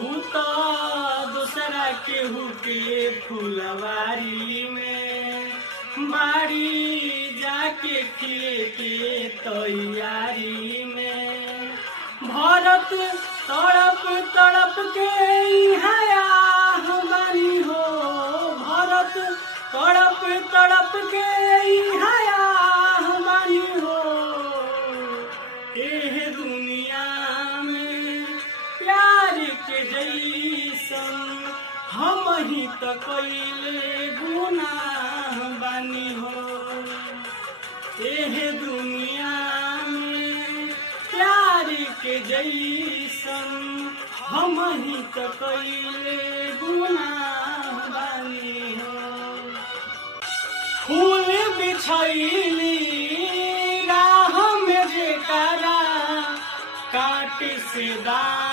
ऊ तो दूसरा केहू के फुलवारी में बाड़ी जाके खिले के तैयारी में भरत तड़प तड़प के हया बानी हो भरत तड़प तड़प के हया बानी हो एह दुनिया में प्यार के जैसन हम ही तो कइले गुनाह बानी हो एह दुनिया में प्यार के जैसन हम ही तो कइले गुनाह बानी हो फूल बिछैली राह में जेकरा काट से दान